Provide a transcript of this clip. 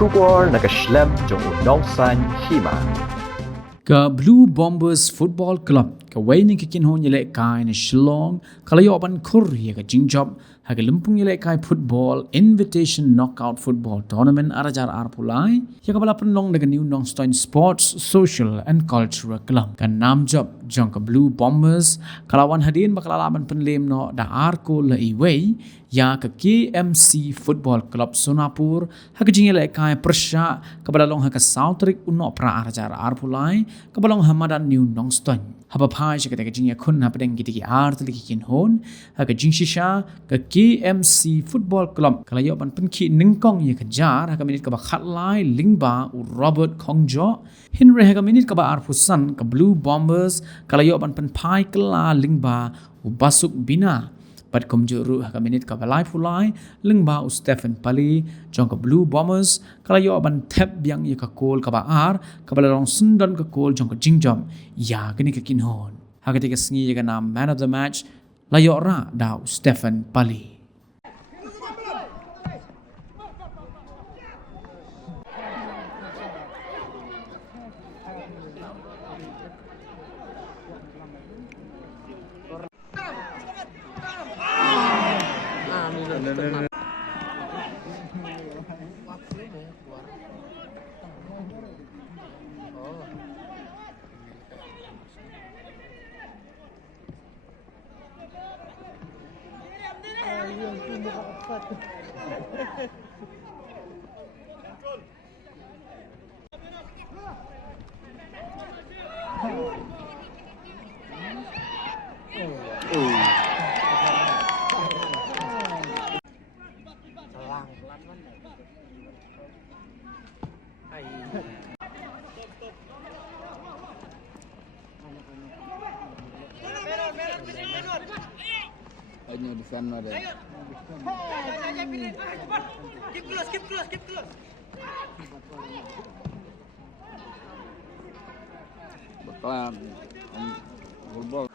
Shubor nakaslem jong Nnsscc Hima. Ka Blue Bombers Football Club ka waining kikin hon yele kai na Shillong kalayo ban Korea ka Jingjob ha ka lumpung yele kai football invitation knockout football tournament arajar arpulai ya ka bala penlong daga New Nnsscc Sports Social and Cultural Club ka namjob jong ka Blue Bombers kalawan hadin bakalalaman Pynliem no da arko la iway ya ka KMC Football Club Sonapur ha ka jingele kai persya ka balalong ha ka Southrick unno pra arajar arpulai kabalong hamadan New Nnsscc haba phai shi ka jing ya khun ha padeng giti ki art li kin hon ha ka jing shisha ka KMC Football Club kalayo ban penki ningkong ye ka jar ha ka minit ka ba khatlai lingba u Robert Khongjo Henry ha ka minit ka ba arfusan ka Blue Bombers kalayo ban pen phai kala lingba u Basuk Bina Pat kumjuru ha minit ka balai fulai lingba u Stephen Pali jong ka Blue Bombers kalayo ban thep biang ye ka kol ka ba ar ka balarong sundan ka kol jong ka jingjom ya kini ka kinhon ha ka singi ye ka nam man of the match layo ra da u Stephen Pali Banyak defend ada. Keep close. Bakalan football.